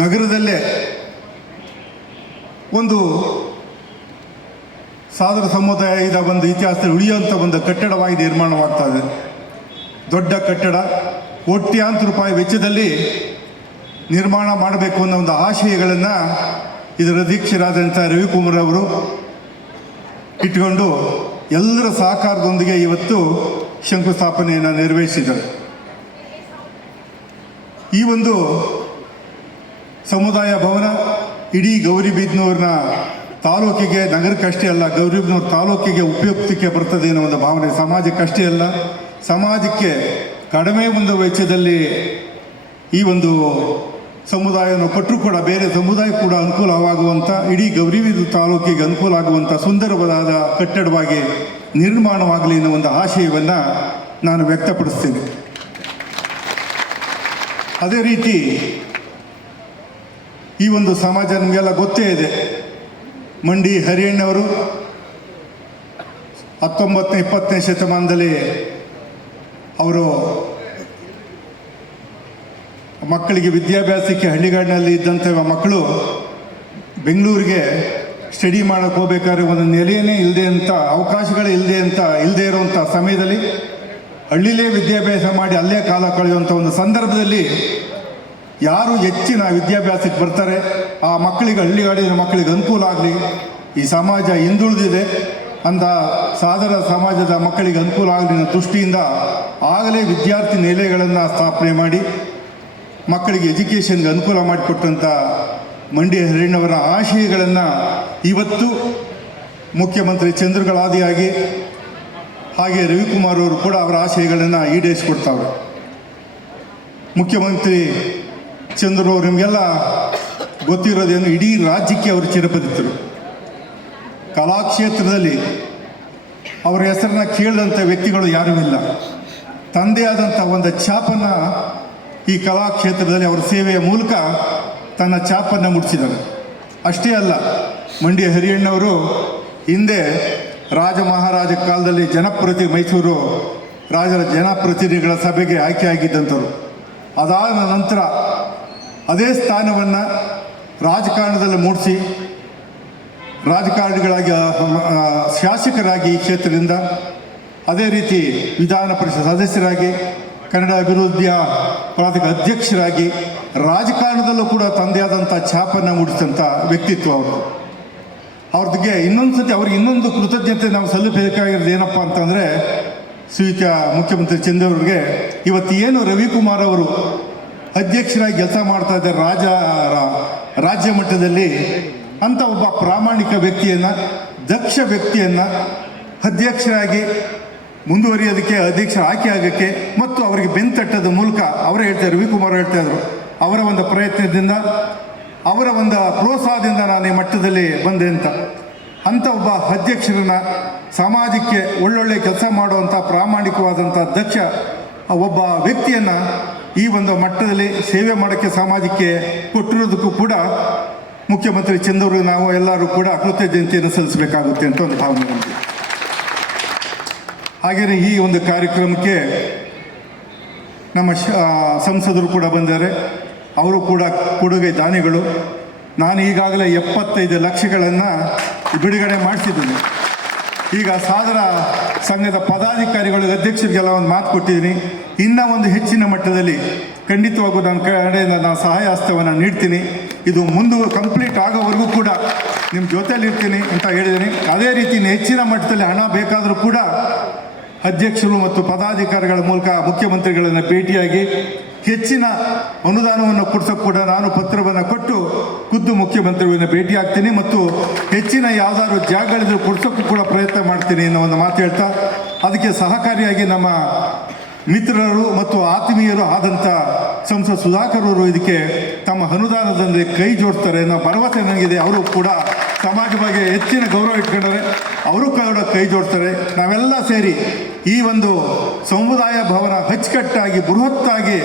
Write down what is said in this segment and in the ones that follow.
ನಗರದಲ್ಲೇ ಒಂದು ಸಾದರ ಸಮುದಾಯದ ಒಂದು ಇತಿಹಾಸದಲ್ಲಿ ಉಳಿಯುವಂಥ ಒಂದು ಕಟ್ಟಡವಾಗಿ ನಿರ್ಮಾಣವಾಗ್ತಾ ಇದೆ. ದೊಡ್ಡ ಕಟ್ಟಡ, ಕೋಟ್ಯಾಂತರ ರೂಪಾಯಿ ವೆಚ್ಚದಲ್ಲಿ ನಿರ್ಮಾಣ ಮಾಡಬೇಕು ಅನ್ನೋ ಒಂದು ಆಶಯಗಳನ್ನು ಇದರ ಅಧ್ಯಕ್ಷರಾದಂಥ ರವಿಕುಮಾರ್ ಅವರು ಇಟ್ಕೊಂಡು ಎಲ್ಲರ ಸಹಕಾರದೊಂದಿಗೆ ಇವತ್ತು ಶಂಕುಸ್ಥಾಪನೆಯನ್ನು ನೆರವೇರಿಸಿದ್ದಾರೆ. ಈ ಒಂದು ಸಮುದಾಯ ಭವನ ಇಡೀ ಗೌರಿಬಿದನೂರಿನ ತಾಲೂಕಿಗೆ, ನಗರಕ್ಕಷ್ಟೇ ಅಲ್ಲ, ಗೌರಿಬಿದನೂರು ತಾಲೂಕಿಗೆ ಉಪಯುಕ್ತಕ್ಕೆ ಬರ್ತದೆ ಅನ್ನೋ ಒಂದು ಭಾವನೆ. ಸಮಾಜಕ್ಕಷ್ಟೇ ಅಲ್ಲ, ಸಮಾಜಕ್ಕೆ ಕಡಿಮೆ ಒಂದು ವೆಚ್ಚದಲ್ಲಿ ಈ ಒಂದು ಸಮುದಾಯವನ್ನು ಕೊಟ್ಟರೂ ಕೂಡ ಬೇರೆ ಸಮುದಾಯ ಕೂಡ ಅನುಕೂಲವಾಗುವಂಥ, ಇಡೀ ಗೌರಿಬಿದನೂರು ತಾಲೂಕಿಗೆ ಅನುಕೂಲ ಆಗುವಂಥ ಸುಂದರವಾದ ಕಟ್ಟಡವಾಗಿ ನಿರ್ಮಾಣವಾಗಲಿ ಅನ್ನೋ ಒಂದು ಆಶಯವನ್ನು ನಾನು ವ್ಯಕ್ತಪಡಿಸ್ತೇನೆ. ಅದೇ ರೀತಿ ಈ ಒಂದು ಸಮಾಜ ನಮಗೆಲ್ಲ ಗೊತ್ತೇ ಇದೆ. ಮಂಡಿ ಹರಿಯಣ್ಣವರು 19ನೇ 20ನೇ ಶತಮಾನದಲ್ಲಿ ಅವರು ಮಕ್ಕಳಿಗೆ ವಿದ್ಯಾಭ್ಯಾಸಕ್ಕೆ ಹಳ್ಳಿಗಾಡಿನಲ್ಲಿ ಇದ್ದಂಥ ಮಕ್ಕಳು ಬೆಂಗಳೂರಿಗೆ ಸ್ಟಡಿ ಮಾಡೋಕ್ಕೆ ಹೋಗ್ಬೇಕಾದ್ರೆ ಒಂದು ನೆಲೆಯೇ ಇಲ್ಲದೆ ಅಂತ, ಅವಕಾಶಗಳೇ ಇಲ್ಲದೆ ಇರುವಂಥ ಸಮಯದಲ್ಲಿ ಹಳ್ಳಿಲೇ ವಿದ್ಯಾಭ್ಯಾಸ ಮಾಡಿ ಅಲ್ಲೇ ಕಾಲ ಕಳೆಯುವಂಥ ಒಂದು ಸಂದರ್ಭದಲ್ಲಿ ಯಾರು ಹೆಚ್ಚಿನ ವಿದ್ಯಾಭ್ಯಾಸಕ್ಕೆ ಬರ್ತಾರೆ ಆ ಮಕ್ಕಳಿಗೆ, ಹಳ್ಳಿಗಾಡಿನ ಮಕ್ಕಳಿಗೆ ಅನುಕೂಲ ಆಗಲಿ, ಈ ಸಮಾಜ ಹಿಂದುಳಿದಿದೆ ಅಂತ ಸಾದರ ಸಮಾಜದ ಮಕ್ಕಳಿಗೆ ಅನುಕೂಲ ಆಗಲಿ ಅನ್ನೋ ದೃಷ್ಟಿಯಿಂದ ಆಗಲೇ ವಿದ್ಯಾರ್ಥಿ ನಿಲಯಗಳನ್ನು ಸ್ಥಾಪನೆ ಮಾಡಿ ಮಕ್ಕಳಿಗೆ ಎಜುಕೇಷನ್ಗೆ ಅನುಕೂಲ ಮಾಡಿಕೊಟ್ಟಂಥ ಮಂಡಿ ಹರಿಯಣ್ಣವರ ಆಶಯಗಳನ್ನು ಇವತ್ತು ಮುಖ್ಯಮಂತ್ರಿ ಚಂದ್ರಗಳಾದಿಯಾಗಿ ಹಾಗೆ ರವಿಕುಮಾರ್ ಅವರು ಕೂಡ ಅವರ ಆಶಯಗಳನ್ನು ಈಡೇರಿಸಿಕೊಡ್ತಾವೆ. ಮುಖ್ಯಮಂತ್ರಿ ಚಂದ್ರವರು ನಿಮಗೆಲ್ಲ ಗೊತ್ತಿರೋದೇನು, ಇಡೀ ರಾಜ್ಯಕ್ಕೆ ಅವರು ಚಿರಪರಿಚಿತರು. ಕಲಾಕ್ಷೇತ್ರದಲ್ಲಿ ಅವರ ಹೆಸರನ್ನ ಕೇಳಿದಂಥ ವ್ಯಕ್ತಿಗಳು ಯಾರೂ ಇಲ್ಲ. ತಂದೆ ಆದಂಥ ಒಂದು ಛಾಪನ್ನು ಈ ಕಲಾಕ್ಷೇತ್ರದಲ್ಲಿ ಅವರ ಸೇವೆಯ ಮೂಲಕ ತನ್ನ ಛಾಪನ್ನು ಮುಟ್ಟಿಸಿದರು. ಅಷ್ಟೇ ಅಲ್ಲ, ಮಂಡಿ ಹರಿಯಣ್ಣವರು ಹಿಂದೆ ರಾಜ ಮಹಾರಾಜ ಕಾಲದಲ್ಲಿ ಮೈಸೂರು ರಾಜರ ಜನಪ್ರತಿನಿಧಿಗಳ ಸಭೆಗೆ ಆಯ್ಕೆಯಾಗಿದ್ದಂಥವ್ರು. ಅದಾದ ನಂತರ ಅದೇ ಸ್ಥಾನವನ್ನು ರಾಜಕಾರಣದಲ್ಲಿ ಮೂಡಿಸಿ ರಾಜಕಾರಣಿಗಳಾಗಿ, ಶಾಸಕರಾಗಿ ಈ ಕ್ಷೇತ್ರದಿಂದ, ಅದೇ ರೀತಿ ವಿಧಾನ ಪರಿಷತ್ ಸದಸ್ಯರಾಗಿ, ಕನ್ನಡ ಅಭಿವೃದ್ಧಿಯ ಪ್ರಾಧಿಕಾರ ಅಧ್ಯಕ್ಷರಾಗಿ, ರಾಜಕಾರಣದಲ್ಲೂ ಕೂಡ ತಂದೆಯಾದಂಥ ಛಾಪನ್ನು ಮೂಡಿಸಿದಂಥ ವ್ಯಕ್ತಿತ್ವ ಅವರು. ಅವ್ರಿಗೆ ಅವ್ರಿಗೆ ಇನ್ನೊಂದು ಕೃತಜ್ಞತೆ ನಾವು ಸಲ್ಲಬೇಕಾಗಿರೋದು ಏನಪ್ಪ ಅಂತಂದರೆ, ಮುಖ್ಯಮಂತ್ರಿ ಚಂದ್ರವ್ರಿಗೆ ಇವತ್ತು ಏನು ರವಿಕುಮಾರ್ ಅವರು ಅಧ್ಯಕ್ಷರಾಗಿ ಕೆಲಸ ಮಾಡ್ತಾ ಇದ್ದಾರೆ ರಾಜ್ಯ ಮಟ್ಟದಲ್ಲಿ, ಅಂಥ ಒಬ್ಬ ಪ್ರಾಮಾಣಿಕ ವ್ಯಕ್ತಿಯನ್ನು, ದಕ್ಷ ವ್ಯಕ್ತಿಯನ್ನು ಅಧ್ಯಕ್ಷರಾಗಿ ಮುಂದುವರಿಯೋದಕ್ಕೆ, ಅಧ್ಯಕ್ಷ ಆಯ್ಕೆ ಆಗೋಕ್ಕೆ ಮತ್ತು ಅವರಿಗೆ ಬೆಂತಟ್ಟದ ಮೂಲಕ ಅವರೇ ಹೇಳ್ತಾರೆ, ರವಿಕುಮಾರ್ ಹೇಳ್ತಾಯಿದ್ರು, ಅವರ ಒಂದು ಪ್ರಯತ್ನದಿಂದ, ಅವರ ಒಂದು ಪ್ರೋತ್ಸಾಹದಿಂದ ನಾನು ಈ ಮಟ್ಟದಲ್ಲಿ ಬಂದೆ ಅಂತ. ಅಂಥ ಒಬ್ಬ ಅಧ್ಯಕ್ಷರನ್ನು, ಸಮಾಜಕ್ಕೆ ಒಳ್ಳೊಳ್ಳೆ ಕೆಲಸ ಮಾಡುವಂಥ ಪ್ರಾಮಾಣಿಕವಾದಂಥ ದಕ್ಷ ಒಬ್ಬ ವ್ಯಕ್ತಿಯನ್ನು ಈ ಒಂದು ಮಟ್ಟದಲ್ಲಿ ಸೇವೆ ಮಾಡೋಕ್ಕೆ ಸಮಾಜಕ್ಕೆ ಕೊಟ್ಟಿರೋದಕ್ಕೂ ಕೂಡ ಮುಖ್ಯಮಂತ್ರಿ ಚಂದ್ರವರು ನಾವು ಎಲ್ಲರೂ ಕೂಡ ಕೃತಜ್ಞತೆಯನ್ನು ಸಲ್ಲಿಸಬೇಕಾಗುತ್ತೆ ಅಂತ ಒಂದು ಭಾವನೆ ನಮಗೆ. ಹಾಗೆಯೇ ಈ ಒಂದು ಕಾರ್ಯಕ್ರಮಕ್ಕೆ ನಮ್ಮ ಸಂಸದರು ಕೂಡ ಬಂದರೆ, ಅವರು ಕೂಡ ಕೊಡುಗೆ ದಾನಿಗಳು. ನಾನು ಈಗಾಗಲೇ 75 ಲಕ್ಷಗಳನ್ನು ಬಿಡುಗಡೆ ಮಾಡಿಸಿದ್ದೀನಿ. ಈಗ ಸಾದರ ಸಂಘದ ಪದಾಧಿಕಾರಿಗಳು, ಅಧ್ಯಕ್ಷರಿಗೆಲ್ಲ ಒಂದು ಮಾತು ಕೊಟ್ಟಿದ್ದೀನಿ. ಇನ್ನೂ ಒಂದು ಹೆಚ್ಚಿನ ಮಟ್ಟದಲ್ಲಿ ಖಂಡಿತವಾಗೂ ನನ್ನ ಕಡೆಯಿಂದ ನಾನು ಸಹಾಯ ಹಸ್ತವನ್ನು ನೀಡ್ತೀನಿ. ಇದು ಕಂಪ್ಲೀಟ್ ಆಗೋವರೆಗೂ ಕೂಡ ನಿಮ್ಮ ಜೊತೆಯಲ್ಲಿರ್ತೀನಿ ಅಂತ ಹೇಳಿದ್ದೀನಿ. ಅದೇ ರೀತಿ ಹೆಚ್ಚಿನ ಮಟ್ಟದಲ್ಲಿ ಹಣ ಬೇಕಾದರೂ ಕೂಡ ಅಧ್ಯಕ್ಷರು ಮತ್ತು ಪದಾಧಿಕಾರಿಗಳ ಮೂಲಕ ಮುಖ್ಯಮಂತ್ರಿಗಳನ್ನು ಭೇಟಿಯಾಗಿ ಹೆಚ್ಚಿನ ಅನುದಾನವನ್ನು ಕೊಡಿಸೋಕೆ ಕೂಡ ನಾನು ಪತ್ರವನ್ನು ಕೊಟ್ಟು ಖುದ್ದು ಮುಖ್ಯಮಂತ್ರಿಗಳನ್ನು ಭೇಟಿ ಆಗ್ತೀನಿ ಮತ್ತು ಹೆಚ್ಚಿನ ಯಾವುದಾದ್ರು ಜಾಗಗಳಿದ್ರು ಕೊಡಿಸೋಕ್ಕೂ ಕೂಡ ಪ್ರಯತ್ನ ಮಾಡ್ತೀನಿ ಅನ್ನೋ ಒಂದು ಮಾತು ಹೇಳ್ತಾ, ಅದಕ್ಕೆ ಸಹಕಾರಿಯಾಗಿ ನಮ್ಮ ಮಿತ್ರರು ಮತ್ತು ಆತ್ಮೀಯರು ಆದಂಥ ಸಂಸದ ಸುಧಾಕರ್ ಅವರು ಇದಕ್ಕೆ ತಮ್ಮ ಅನುದಾನದಲ್ಲಿ ಕೈ ಜೋಡಿಸ್ತಾರೆ ಅನ್ನೋ ಭರವಸೆ ನನಗಿದೆ. ಅವರು ಕೂಡ ಸಮಾಜ ಬಗ್ಗೆ ಹೆಚ್ಚಿನ ಗೌರವ ಇಟ್ಕೊಂಡರೆ ಅವರು ಕೂಡ ಕೈ ಜೋಡಿಸ್ತಾರೆ. ನಾವೆಲ್ಲ ಸೇರಿ ಈ ಒಂದು ಸಮುದಾಯ ಭವನ ಅಚ್ಚುಕಟ್ಟಾಗಿ ಬೃಹತ್ತಾಗಿ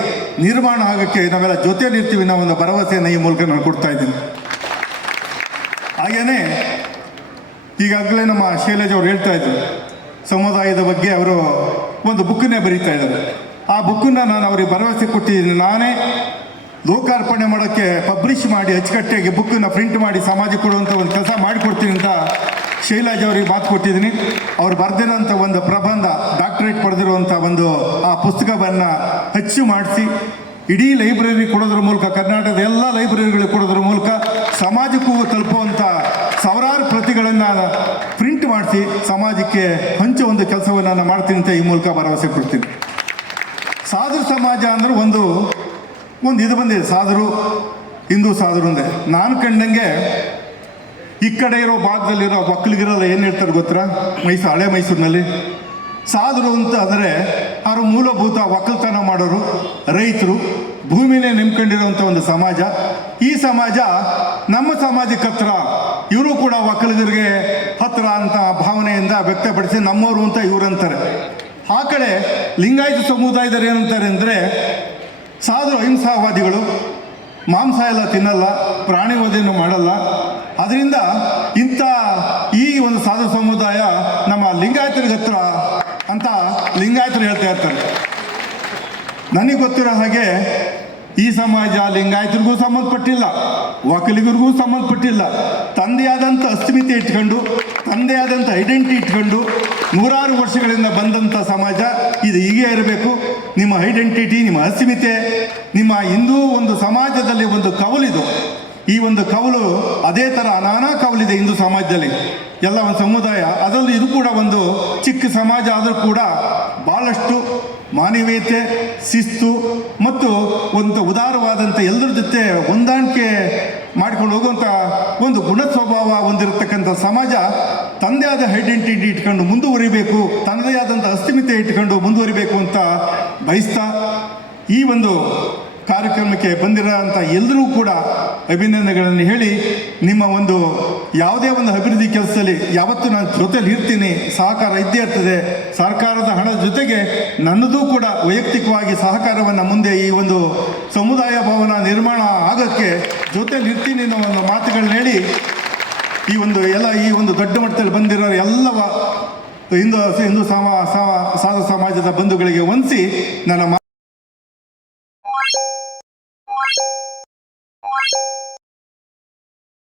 ನಿರ್ಮಾಣ ಆಗೋಕ್ಕೆ ನಾವೆಲ್ಲ ಜೊತೆಯಲ್ಲಿರ್ತೀವಿ ಅನ್ನೋ ಒಂದು ಭರವಸೆಯನ್ನು ಈ ಮೂಲಕ ನಾನು ಕೊಡ್ತಾ ಇದ್ದೀನಿ. ಹಾಗೆಯೇ ಈಗಾಗಲೇ ನಮ್ಮ ಶೈಲಜ್ ಅವರು ಹೇಳ್ತಾ ಇದ್ರು, ಸಮುದಾಯದ ಬಗ್ಗೆ ಅವರು ಒಂದು ಬುಕ್ಕನ್ನೇ ಬರೀತಾ ಇದ್ದಾರೆ. ಆ ಬುಕ್ಕನ್ನು ನಾನು ಅವರಿಗೆ ಭರವಸೆ ಕೊಟ್ಟಿದ್ದೀನಿ. ನಾನೇ ಲೋಕಾರ್ಪಣೆ ಮಾಡೋಕ್ಕೆ ಪಬ್ಲಿಷ್ ಮಾಡಿ ಅಚ್ಚುಕಟ್ಟಾಗಿ ಬುಕ್ಕನ್ನು ಪ್ರಿಂಟ್ ಮಾಡಿ ಸಮಾಜಕ್ಕೆ ಕೊಡುವಂಥ ಒಂದು ಕೆಲಸ ಮಾಡಿಕೊಡ್ತೀನಿ ಅಂತ ಶೈಲಾಜ್ ಅವರಿಗೆ ಮಾತು ಕೊಟ್ಟಿದ್ದೀನಿ. ಅವ್ರು ಬರೆದಿರೋಂಥ ಒಂದು ಪ್ರಬಂಧ, ಡಾಕ್ಟರೇಟ್ ಪಡೆದಿರುವಂಥ ಒಂದು ಆ ಪುಸ್ತಕವನ್ನು ಅಚ್ಚು ಮಾಡಿಸಿ ಇಡೀ ಲೈಬ್ರರಿ ಕೊಡೋದ್ರ ಮೂಲಕ, ಕರ್ನಾಟಕದ ಎಲ್ಲ ಲೈಬ್ರರಿಗಳಿಗೆ ಕೊಡೋದ್ರ ಮೂಲಕ ಸಮಾಜಕ್ಕೂ ತಲುಪುವಂಥ ಸಾವಿರಾರು ಪ್ರತಿಗಳನ್ನು ಪ್ರಿಂಟ್ ಮಾಡಿಸಿ ಸಮಾಜಕ್ಕೆ ಹಂಚೋ ಒಂದು ಕೆಲಸವನ್ನು ನಾನು ಮಾಡ್ತೀನಿ ಅಂತ ಈ ಮೂಲಕ ಭರವಸೆ ಕೊಡ್ತೀನಿ. ಸಾಧು ಸಮಾಜ ಅಂದರೆ ಒಂದು ಇದು ಬಂದಿದೆ, ಸಾಧುರು, ಹಿಂದೂ ಸಾಧುರು ಅಂದೆ. ನಾನು ಕಂಡಂಗೆ ಈ ಕಡೆ ಇರೋ ಭಾಗದಲ್ಲಿರೋ ಒಕ್ಕಲಿಗರೆಲ್ಲ ಏನು ಹೇಳ್ತಾರೆ ಗೊತ್ತಾ, ಹಳೆ ಮೈಸೂರಿನಲ್ಲಿ ಸಾಧುರು ಅಂತ ಅಂದರೆ ಅವರು ಮೂಲಭೂತ ಒಕ್ಕಲ್ತನ ಮಾಡೋರು, ರೈತರು, ಭೂಮಿನೇ ನಂಬ್ಕೊಂಡಿರುವಂಥ ಒಂದು ಸಮಾಜ. ಈ ಸಮಾಜ ನಮ್ಮ ಸಮಾಜಕ್ಕೆ ಹತ್ರ, ಇವರು ಕೂಡ ಒಕ್ಕಲಿಗರಿಗೆ ಹತ್ರ ಅಂತ ಭಾವನೆಯಿಂದ ವ್ಯಕ್ತಪಡಿಸಿ ನಮ್ಮವರು ಅಂತ ಇವರಂತಾರೆ. ಆ ಕಡೆ ಲಿಂಗಾಯತ ಸಮುದಾಯದವರು ಏನಂತಾರೆ ಅಂದರೆ, ಸಾಧು ಅಹಿಂಸಾವಾದಿಗಳು, ಮಾಂಸ ಎಲ್ಲ ತಿನ್ನಲ್ಲ, ಪ್ರಾಣಿ ವಧೆಯನ್ನು ಮಾಡಲ್ಲ, ಅದರಿಂದ ಇಂಥ ಈ ಒಂದು ಸಾಧು ಸಮುದಾಯ ನಮ್ಮ ಲಿಂಗಾಯತರಿಗೆ ಹತ್ರ ಅಂತ ಲಿಂಗಾಯತರು ಹೇಳ್ತಾ ಇರ್ತಾರೆ. ನನಗೆ ಗೊತ್ತಿರೋ ಹಾಗೆ ಈ ಸಮಾಜ ಲಿಂಗಾಯತರಿಗೂ ಸಂಬಂಧಪಟ್ಟಿಲ್ಲ, ಒಕ್ಕಲಿಗರಿಗೂ ಸಂಬಂಧಪಟ್ಟಿಲ್ಲ. ತಂದೆಯಾದಂಥ ಅಸ್ಮಿತೆ ಇಟ್ಕೊಂಡು, ತಂದೆಯಾದಂಥ ಐಡೆಂಟಿಟಿ ಇಟ್ಕೊಂಡು ನೂರಾರು ವರ್ಷಗಳಿಂದ ಬಂದಂಥ ಸಮಾಜ ಇದು ಹೀಗೆ ಇರಬೇಕು. ನಿಮ್ಮ ಐಡೆಂಟಿಟಿ, ನಿಮ್ಮ ಅಸ್ಮಿತೆ, ನಿಮ್ಮ ಹಿಂದೂ ಒಂದು ಸಮಾಜದಲ್ಲಿ ಒಂದು ಕವಲಿದು. ಈ ಒಂದು ಕವಲು ಅದೇ ಥರ ನಾನಾ ಕವಲಿದೆ ಹಿಂದೂ ಸಮಾಜದಲ್ಲಿ, ಎಲ್ಲ ಒಂದು ಸಮುದಾಯ. ಅದರಲ್ಲಿ ಇದು ಕೂಡ ಒಂದು ಚಿಕ್ಕ ಸಮಾಜ ಆದರೂ ಕೂಡ ಭಾಳಷ್ಟು ಮಾನವೀಯತೆ, ಶಿಸ್ತು ಮತ್ತು ಒಂದು ಉದಾರವಾದಂಥ ಎಲ್ಲರ ಜೊತೆ ಹೊಂದಾಣಿಕೆ ಮಾಡ್ಕೊಂಡು ಹೋಗುವಂಥ ಒಂದು ಗುಣ ಸ್ವಭಾವ ಹೊಂದಿರತಕ್ಕಂಥ ಸಮಾಜ ತನ್ನದೇ ಆದ ಐಡೆಂಟಿಟಿ ಇಟ್ಕೊಂಡು ಮುಂದುವರಿಬೇಕು, ತನ್ನದೇ ಆದಂಥ ಅಸ್ಮಿತೆ ಇಟ್ಕೊಂಡು ಮುಂದುವರಿಬೇಕು ಅಂತ ಬಯಸ್ತಾ ಈ ಒಂದು ಕಾರ್ಯಕ್ರಮಕ್ಕೆ ಬಂದಿರೋಂಥ ಎಲ್ಲರೂ ಕೂಡ ಅಭಿನಂದನೆಗಳನ್ನು ಹೇಳಿ, ನಿಮ್ಮ ಒಂದು ಯಾವುದೇ ಒಂದು ಅಭಿವೃದ್ಧಿ ಕೆಲಸದಲ್ಲಿ ಯಾವತ್ತೂ ನಾನು ಜೊತೆಲಿ ಇರ್ತೀನಿ, ಸಹಕಾರ ಇದ್ದೇ ಇರ್ತದೆ. ಸರ್ಕಾರದ ಹಣದ ಜೊತೆಗೆ ನನ್ನದು ಕೂಡ ವೈಯಕ್ತಿಕವಾಗಿ ಸಹಕಾರವನ್ನು ಮುಂದೆ ಈ ಒಂದು ಸಮುದಾಯ ಭವನ ನಿರ್ಮಾಣ ಆಗೋಕ್ಕೆ ಜೊತೆಲಿ ಇರ್ತೀನಿ ಅನ್ನೋ ಒಂದು ಮಾತುಗಳನ್ನ ಹೇಳಿ, ಈ ಒಂದು ದೊಡ್ಡ ಮಟ್ಟದಲ್ಲಿ ಬಂದಿರೋ ಎಲ್ಲವ ಹಿಂದೂ ಸಾಧು ಸಮಾಜದ ಬಂಧುಗಳಿಗೆ ವಂದಿಸಿ ನನ್ನ